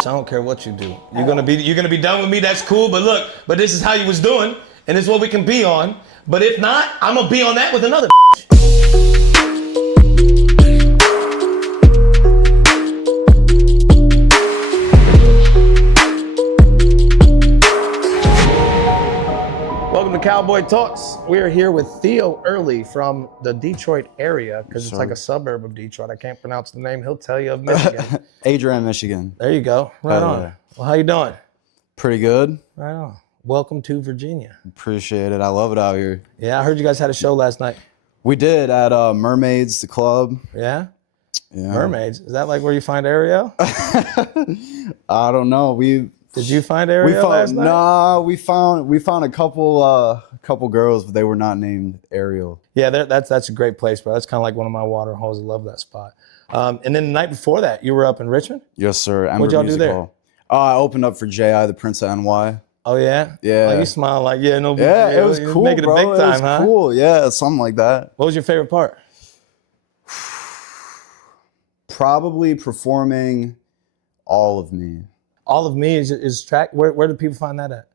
I don't care what you do. You're gonna be done with me. That's cool. But look, this is how you was doing, and this is what we can be on. But if not, I'm gonna be on that with another. Welcome to Cowboy Talks. We are here with Theo Early from the Detroit area, because it's like a suburb of Detroit. I can't pronounce the name. He'll tell you, of Michigan. Adrian, Michigan. There you go. Right on. Yeah. Well, how you doing? Pretty good. Right on. Welcome to Virginia. Appreciate it. I love it out here. Yeah, I heard you guys had a show last night. We did at Mermaids, the club. Yeah? Yeah. Mermaids? Is that like where you find Ariel? I don't know. Did you find Ariel last night? Nah, we found a couple girls, but they were not named Ariel. Yeah, that's a great place, bro. That's kind of like one of my water holes. I love that spot. And then the night before that, you were up in Richmond? Yes, sir. What'd y'all do there? I opened up for J.I., the Prince of NY. Oh, yeah? Yeah. Like you smile like, yeah, no big deal. Yeah, it was cool, Making it big time, huh? Cool, yeah, something like that. What was your favorite part? Probably performing All of Me. All of Me is track. Where do people find that at?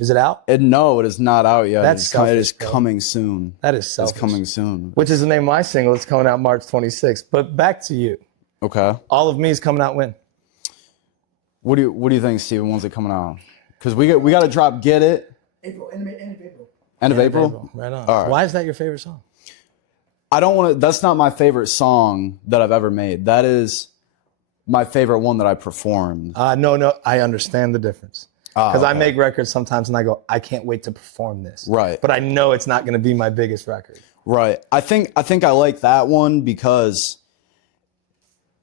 Is it out? No, it is not out yet. That's selfish, it is coming soon. That is selfish. It's coming soon. Which is the name of my single. It's coming out March 26th. But back to you. Okay. All of Me is coming out when? What do you think, Steven? When's it coming out? Because we got to drop Get It. April, end of April. End of April? Right on. All right. Why is that your favorite song? I don't want to. That's not my favorite song that I've ever made. That is my favorite one that I performed. No, I understand the difference. Because okay. I make records sometimes and I go, I can't wait to perform this. Right. But I know it's not going to be my biggest record. Right. I think I like that one because,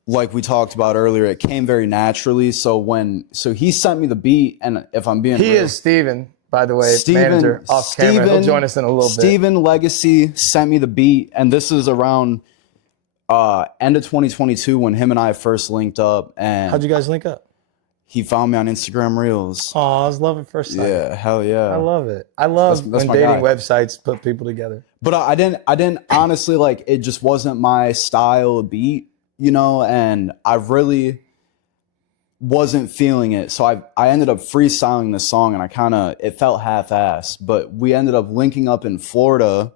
like we talked about earlier, it came very naturally. So he sent me the beat, and if I'm being He real, is Steven, by the way, manager off camera. He'll join us in a little bit. Steven Legacy sent me the beat, and this is around end of 2022 when him and I first linked up. And how'd you guys link up? He found me on Instagram Reels. Oh, I was love at first sight. Yeah, hell yeah. I love it. I love that's when dating websites put people together. But I didn't honestly, like, it just wasn't my style of beat, you know, and I really wasn't feeling it. So I ended up freestyling this song, and it felt half-assed, but we ended up linking up in Florida,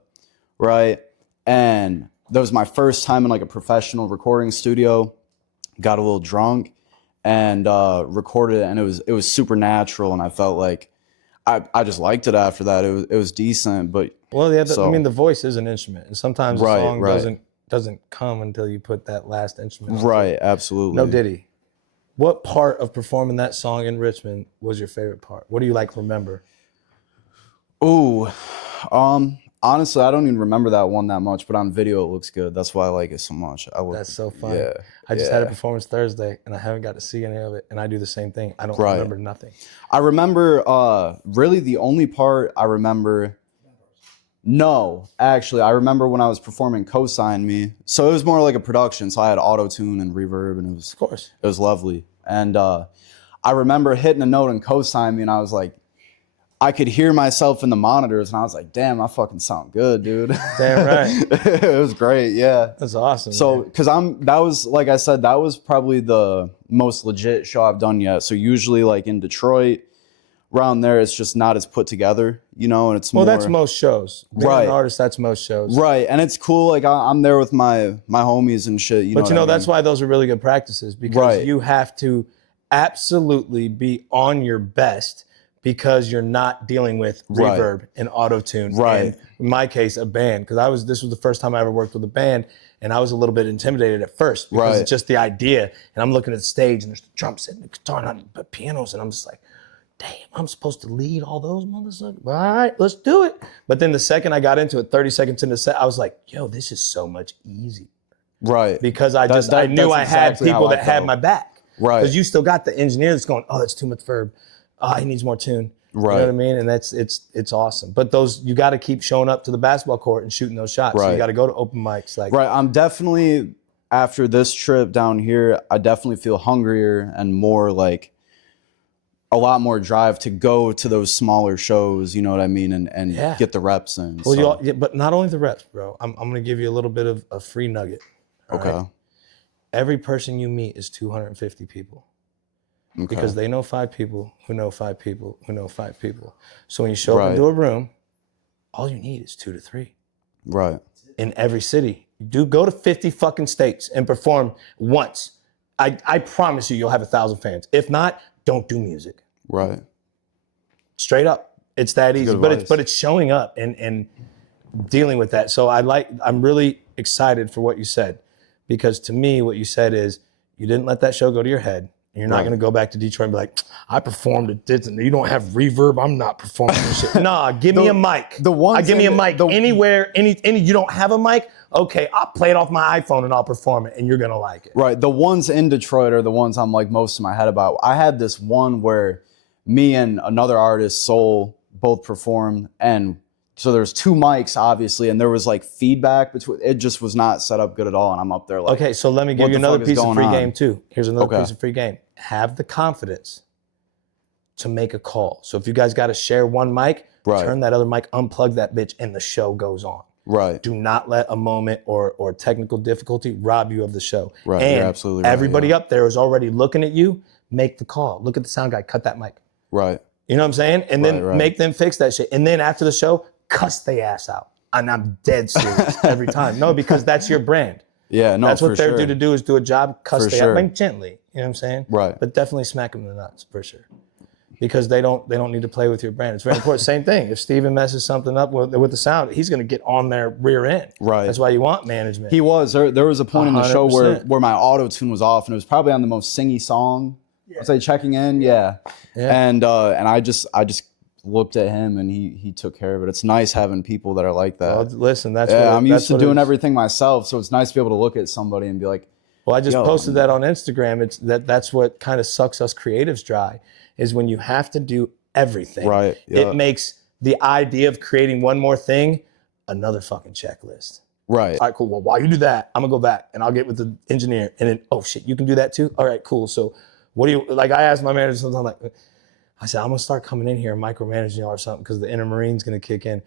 right? And that was my first time in like a professional recording studio. Got a little drunk and recorded it, and it was super natural, and I felt like I just liked it after that. It was decent, but well, yeah, I mean, the voice is an instrument, and sometimes a song right. doesn't come until you put that last instrument on. Right, absolutely. No Diddy. What part of performing that song in Richmond was your favorite part? What do you like remember? Ooh, honestly, I don't even remember that one that much, but on video it looks good. That's why I like it so much. That's so fun. Yeah, I just had a performance Thursday, and I haven't got to see any of it, and I do the same thing. I don't remember nothing. I remember really the only part I remember. No, actually, I remember when I was performing Cosign Me. So it was more like a production. So I had auto-tune and reverb, and it was lovely. And I remember hitting a note in Cosign Me, and I was like, I could hear myself in the monitors, and I was like, damn, I fucking sound good, dude. Damn right. It was great, yeah. That's awesome. So, because that was, like I said, that was probably the most legit show I've done yet. So usually, like in Detroit, around there, it's just not as put together, you know, and it's more. Well, that's most shows. Being right. an artist, that's most shows. Right, and it's cool. Like I'm there with my homies and shit. But you know, that's why those are really good practices, because you have to absolutely be on your best, because you're not dealing with reverb and auto-tune. Right. And in my case, a band, because this was the first time I ever worked with a band, and I was a little bit intimidated at first because it's just the idea. And I'm looking at the stage, and there's the drum set and the guitar and the pianos, and I'm just like, damn, I'm supposed to lead all those motherfuckers? All right, let's do it. But then the second I got into it, 30 seconds into the set, I was like, yo, this is so much easier. Right. Because I knew I had people that had my back. Right. Because you still got the engineer that's going, oh, that's too much verb. He needs more tune. Right. You know what I mean? And it's awesome. But you got to keep showing up to the basketball court and shooting those shots. Right. So you got to go to open mics. Right. I'm definitely, after this trip down here, I definitely feel hungrier and more like a lot more drive to go to those smaller shows, you know what I mean, and get the reps in. Well, but not only the reps, bro. I'm going to give you a little bit of a free nugget. Okay. Right? Every person you meet is 250 people. because they know 5 people who know 5 people who know 5 people. So when you show up into a room, all you need is 2 to 3. Right. In every city. Do go to 50 fucking states and perform once. I promise you'll have 1,000 fans. If not, don't do music. Right. Straight up. It's that easy. But it's showing up and dealing with that. So I'm really excited for what you said, because to me what you said is you didn't let that show go to your head. And you're not going to go back to Detroit and be like, I performed at Disney. You don't have reverb. I'm not performing this shit. Nah, give me a mic. Give me a mic anywhere. Any. You don't have a mic? Okay, I'll play it off my iPhone and I'll perform it, and you're gonna like it. Right. The ones in Detroit are the ones I'm like most in my head about. I had this one where me and another artist, Soul, both performed, and so there's 2 mics obviously, and there was like feedback between. It just was not set up good at all, and I'm up there like. Okay, so let me give you another piece of free game too. Here's another piece of free game. Have the confidence to make a call. So if you guys got to share one mic, turn that other mic, unplug that bitch, and the show goes on. Right. Do not let a moment or technical difficulty rob you of the show. Right. And you're absolutely right. Everybody up there is already looking at you. Make the call. Look at the sound guy. Cut that mic. Right. You know what I'm saying? And then make them fix that shit. And then after the show, cuss they ass out. And I'm dead serious every time. No, because that's your brand. Yeah, no, that's what they're sure. due to do, is do a job, cuss they out, like gently. You know what I'm saying? Right. But definitely smack them in the nuts for sure. Because they don't need to play with your brand. It's very important. Same thing. If Steven messes something up with the sound, he's going to get on their rear end. Right. That's why you want management. He was. There was a point in the show where my auto tune was off, and it was probably on the most singy song. I'd say Checking In. Yeah. And I just looked at him, and he took care of it. It's nice having people that are like that. Well, listen, I'm used to doing everything myself, so it's nice to be able to look at somebody and be like, well, I just posted that on Instagram. It's that's what kind of sucks us creatives dry, is when you have to do everything. Right. It makes the idea of creating one more thing another fucking checklist. Right. All right, cool. Well, while you do that, I'm gonna go back and I'll get with the engineer, and then, oh shit, you can do that too? All right, cool. So what do you, like, I asked my manager sometimes, like, I said, I'm gonna start coming in here and micromanaging y'all or something, because the inner Marine's gonna kick in.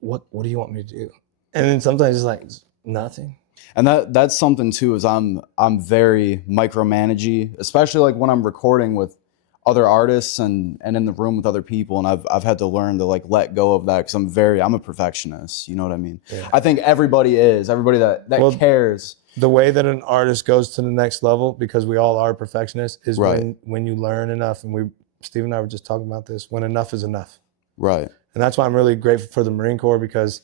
What do you want me to do? And then sometimes it's like, nothing. And that's something too, is I'm very micromanagey, especially like when I'm recording with other artists and in the room with other people, and I've had to learn to like let go of that, because I'm a perfectionist. You know what I mean? Yeah. I think everybody that cares. The way that an artist goes to the next level, because we all are perfectionists, is when you learn enough. And Steve and I were just talking about this, when enough is enough. Right. And that's why I'm really grateful for the Marine Corps, because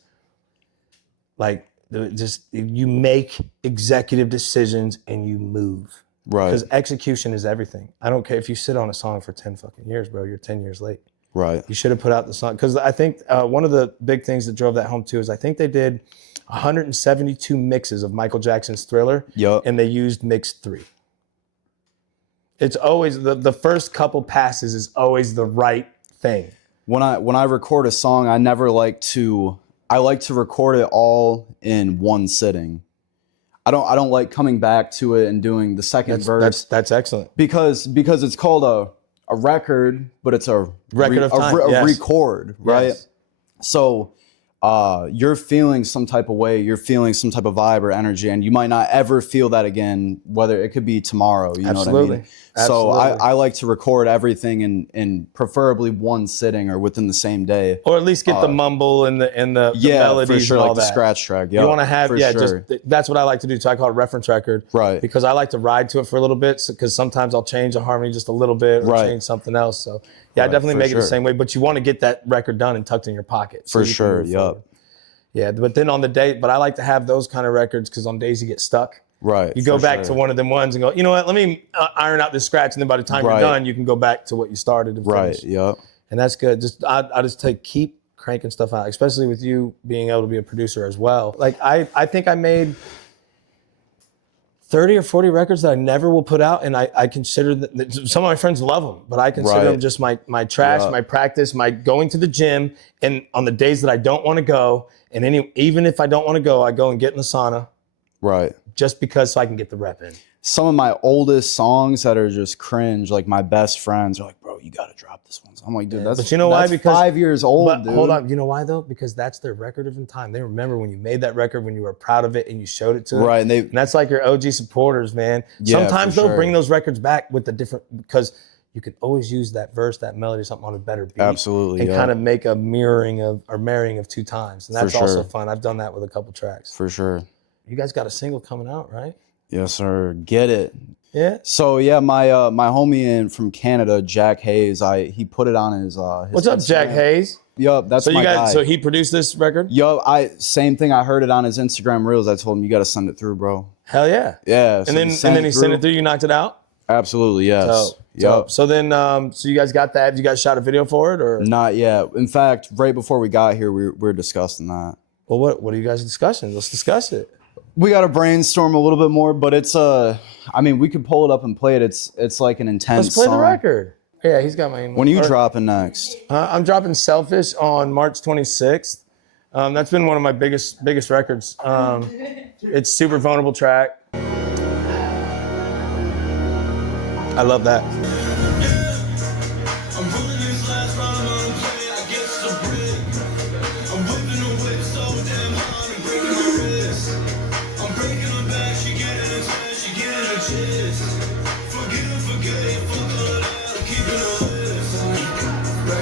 like you make executive decisions and you move. Right. Because execution is everything. I don't care if you sit on a song for 10 fucking years, bro, you're 10 years late. Right. You should have put out the song. Because I think one of the big things that drove that home too is I think they did 172 mixes of Michael Jackson's Thriller. Yep. And they used mix 3. It's always the first couple passes is always the right thing. When I record a song, I like to record it all in one sitting. I don't like coming back to it and doing the second verse. That's excellent. Because it's called a record, but it's a record of time. A record, right? Yes. So you're feeling some type of way, you're feeling some type of vibe or energy, and you might not ever feel that again, whether it could be tomorrow, you know what I mean? So I like to record everything in preferably one sitting or within the same day. Or at least get the mumble and the melodies for sure, and all like that. The scratch track. Yep, you want to have, sure. That's what I like to do. So I call it reference record. Right. Because I like to ride to it for a little bit, because sometimes I'll change the harmony just a little bit or change something else. So I definitely make it the same way, but you want to get that record done and tucked in your pocket. For sure, yep. Yeah, but then on the day, but I like to have those kind of records, because on days you get stuck. Right. You go back to one of them ones and go, you know what, let me iron out this scratch, and then by the time you're done, you can go back to what you started and finish. Right, yep. And that's good. I just keep cranking stuff out, especially with you being able to be a producer as well. Like I think I made 30 or 40 records that I never will put out, and I consider that some of my friends love them, but I consider them just my trash, my practice, my going to the gym, and on the days that I don't want to go, and even if I don't want to go, I go and get in the sauna. Right. Just because, so I can get the rep in. Some of my oldest songs that are just cringe, like my best friends are like, bro, you got to drop this one. So I'm like, dude, but you know why? Because 5 years old, dude. Hold on. You know why though? Because that's their record of in time. They remember when you made that record, when you were proud of it and you showed it to them. Right. And that's like your OG supporters, man. Yeah, sometimes they'll bring those records back with the different, because you could always use that verse, that melody, something on a better beat. Absolutely, and yeah. kind of make a mirroring of or marrying of two times, and that's For also sure. fun. I've done that with a couple tracks. For sure. You guys got a single coming out, right? Yes, sir. Get it. Yeah. So yeah, my homie from Canada, Jack Hayes, he put it on his What's up, Instagram. Jack Hayes? Yup, that's So my you guys, guy. so he produced this record? Yup, same thing. I heard it on his Instagram reels. I told him you got to send it through, bro. Hell yeah. Yeah. And then he sent it through. You knocked it out. Absolutely, yes. Dope. Yup. So then, so you guys got that? Have you guys shot a video for it, or Not yet. In fact, right before we got here, we were discussing that. Well, what are you guys discussing? Let's discuss it. We got to brainstorm a little bit more, but it's I mean, we could pull it up and play it. It's like an intense Let's play song. the record. Yeah, he's got my email. When are you dropping next? I'm dropping Selfish on March 26th. That's been one of my biggest records. It's super vulnerable track. I love that.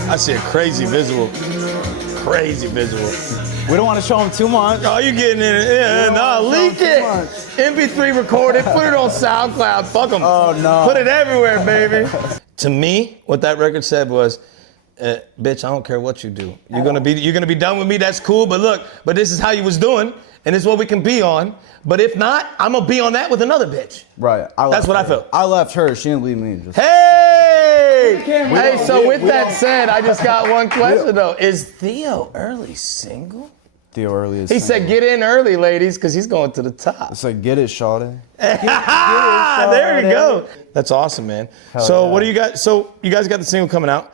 I see a crazy visual. Crazy visual. We don't want to show him too much. Oh, you getting in it? Yeah, nah, leak it. MP3 record it, put it on SoundCloud. Fuck them. Oh no. Put it everywhere, baby. To me, what that record said was, bitch, I don't care what you do. You're gonna be done with me. That's cool. But look, this is how you was doing, and this is what we can be on. But if not, I'm gonna be on that with another bitch. Right. That's what I felt. I left her. She didn't leave me. Hey! Hey, so with that said, I just got one question though. Is Theo Early single? Theo Early is He single. said, get in early, ladies, because he's going to the top. It's like, get it, shawty. There we go. That's awesome, man. So yeah. what do you got? So you guys got the single coming out.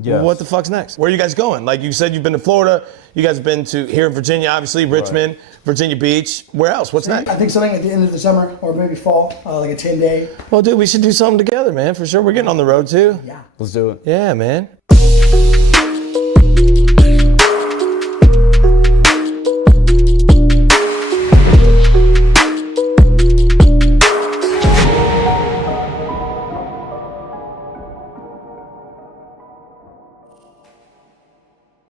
Yes. What the fuck's next? Where are you guys going? Like you said, you've been to Florida. You guys have been to here in Virginia, obviously, Richmond, Virginia Beach. Where else? What's next? I think something at the end of the summer or maybe fall, like a 10-day. Well, dude, we should do something together, man, for sure. We're getting on the road too. Yeah. Let's do it. Yeah, man.